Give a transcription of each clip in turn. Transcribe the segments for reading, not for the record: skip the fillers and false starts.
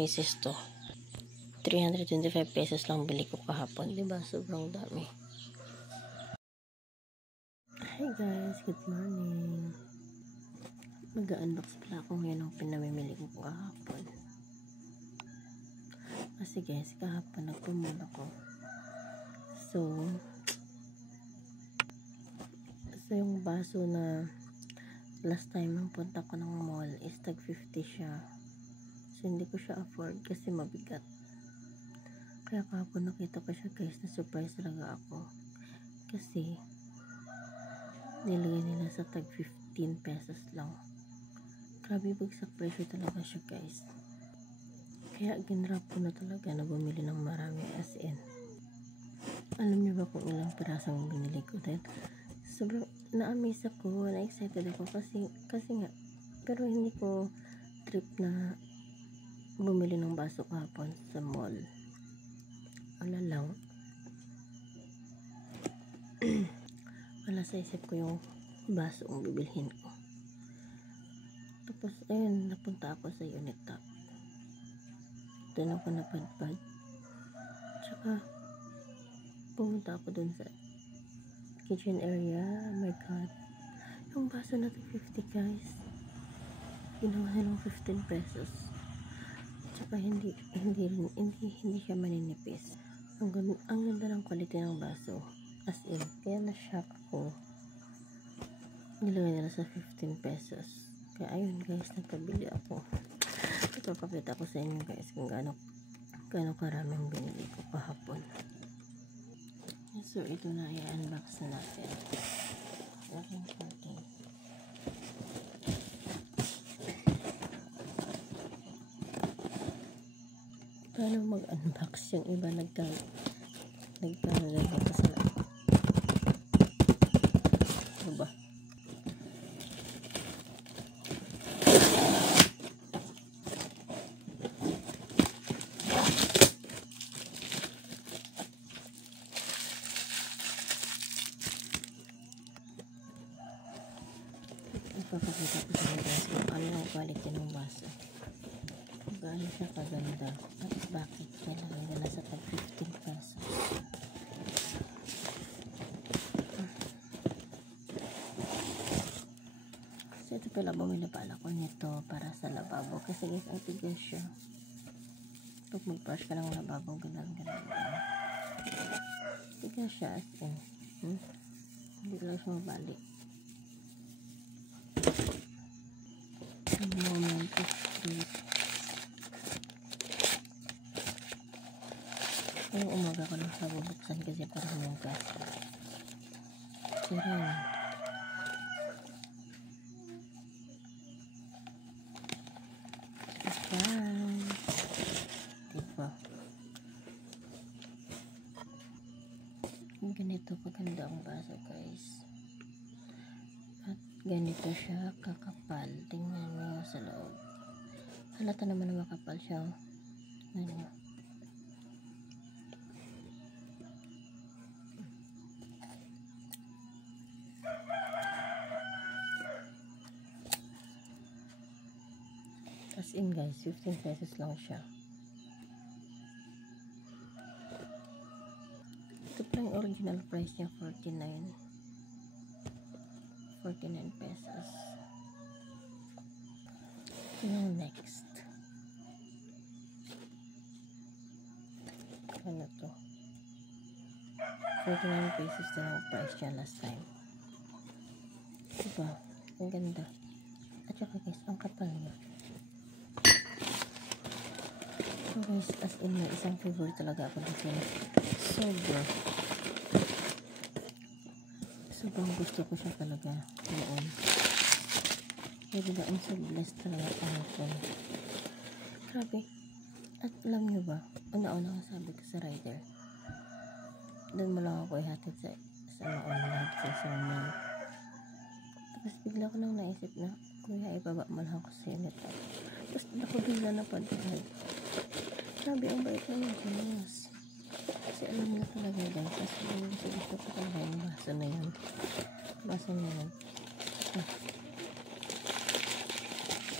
pieces to. 325 pesos lang bili ko kahapon. Diba? Sobrang dami. Hi guys, good morning. Mag-unbox pala ako ngayon ng pinamimili ko kahapon. Kasi guys, kahapon nagpumula ko. So yung baso na last time nang punta ko ng mall is tag 50 siya. So hindi ko siya afford kasi mabigat. Kaya kahapon nakita ko siya guys, na surprise talaga ako. Kasi nilagay nila sa tag 15 pesos lang. Grabe bagsak presyo talaga siya guys. Kaya ginrap ko na talaga na bumili ng marami as in. Alam niyo ba kung ilang pirasong binili ko? Dahil sobrang na-amaze ako, na-excited ako kasi nga, pero hindi ko trip na bumili ng baso kahapon sa mall. Wala lang. Wala sa isip ko yung baso ang bibilhin ko. Tapos, ayun, napunta ako sa unit top. Doon ako napadpad. Tsaka, pumunta ako dun sa kitchen area. Oh my god. Yung baso na to 50 guys. Ginawa nilang 15 pesos. Tsaka hindi siya maninipis. Ang ganda ng quality ng baso. As in, kaya na-shock ako. Nilagay nila sa 15 pesos. Kaya ayun guys, nagpabili ako. Ito, pakita ko sa inyo guys kung gaano karaming binili ko kahapon. So, ito na i-unbox na natin. Laking content. Paano mag-unbox? Yung iba nagkaroon ko sa lahat. Ano ba? Ipapakita ko sa inyo guys kung ano ang quality ng baso. Kung gaano siya kaganda at bakit kailangan nila sa tag 15 pesos. So ito pala, bumili pala ko nito para sa lababo kasi guys, ang tigas siya. Pag mag-brush ka ng lababo, ganun. Tigas siya as in. Hindi lang siya mabalik. Moment of truth. Ngayong umaga ko lang siya bubuksan kasi parang mugas. Sira yun. Diba? Ganito kaganda ang baso guys. At ganito siya kakapal. Tingnan nyo sa loob. Halata naman na makapal siya. Tingnan nyo. As in guys, 15 pesos lang siya. Ito pa yung original price niya, 49 pesos. Yung next. Ano to? 49 pesos na ang price niya last time. Diba? Ang ganda. At saka guys, ang kapal niya. So guys, as in may isang favorite talaga ako dito. Sobrang gusto ko siya talaga noon. Kaya diba, ang so blessed talaga ako. Grabe. At alam nyo ba, una-una ang sabi ko sa rider, doon mo lang ako ihatid sa maunlad sa isang mall. Tapos bigla ko lang naisip na, kuya, ibaba mo lang ako sa unit. Tapos ako bigla na padahal. Grabe, ang bait naman ko, yes. Kasi alam niya talaga guys, kasi gusto ko talaga yung baso na yun. Baso na yun.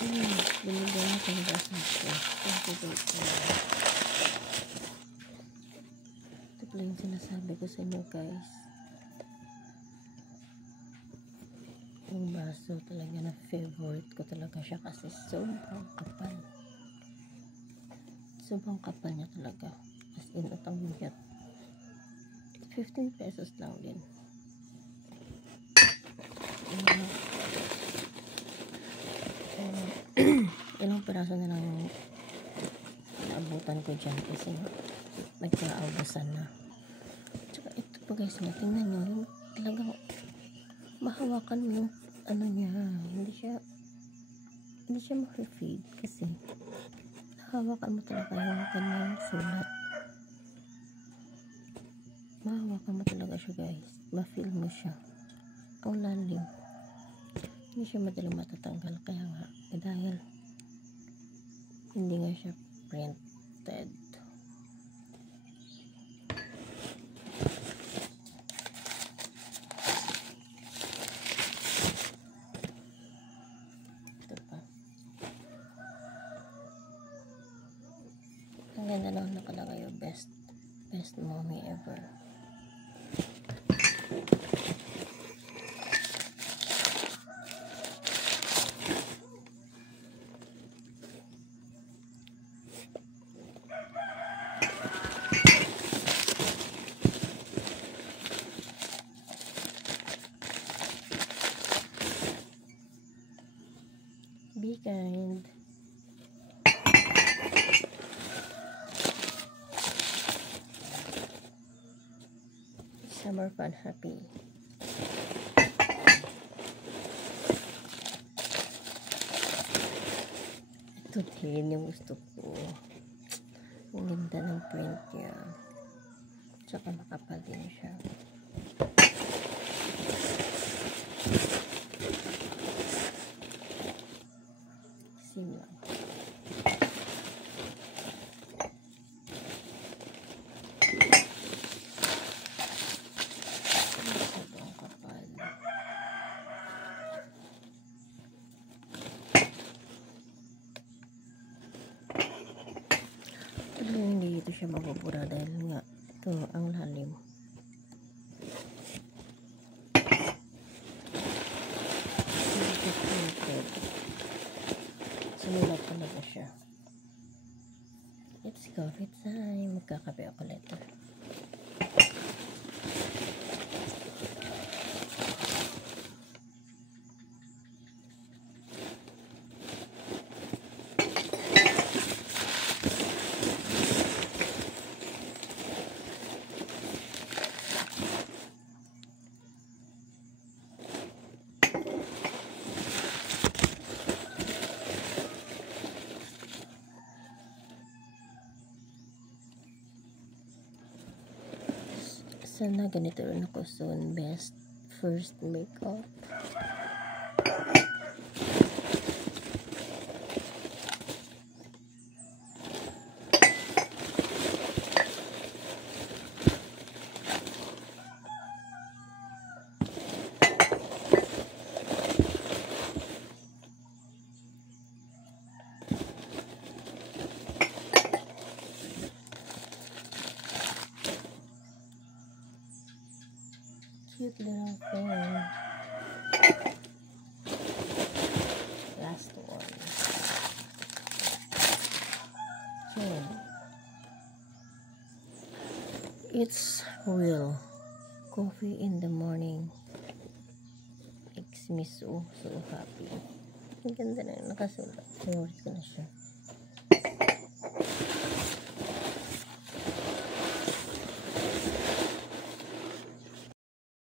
Binigyan na talaga sa akin. Ito pala yung sinasabi ko sa inyo guys. Yung baso talaga na favorite ko talaga siya kasi sobrang kapal. Sobrang kapal niya talaga. As in, utang bigat. 15 pesos lang din. Ilang piraso na lang yung naabutan ko dyan kasi nagkaubusan na. Tsaka ito pa guys, tingnan nyo yung talagang mahawakan mo yung ano niya, hindi siya ma-feed kasi hawakan mo talaga yung kanyang sulat. Mahawakan mo talaga siya guys, ma-feel mo siya. Ang lalim, hindi siya madaling matatanggal, kaya nga dahil hindi nga siya printed. Ito pa, ang ganda lang nakalagay yung best mommy ever. Be kind. Summer fun happy. Ito din yung gusto ko. Ang ganda ng print niya. Tsaka makapal din siya. Sim lang. Sobrang kapal. Pero hindi ito siya mabubura dahil nga ito ang lalim. Sinulat talaga siya. Let's coffee time. Magkakape ako later. Sana ganito rin ako soon. Best first makeup. Cute little thing. Last one. It's real. Coffee in the morning makes me so happy. Ang ganda na nakasulat. Favorite ko na siya.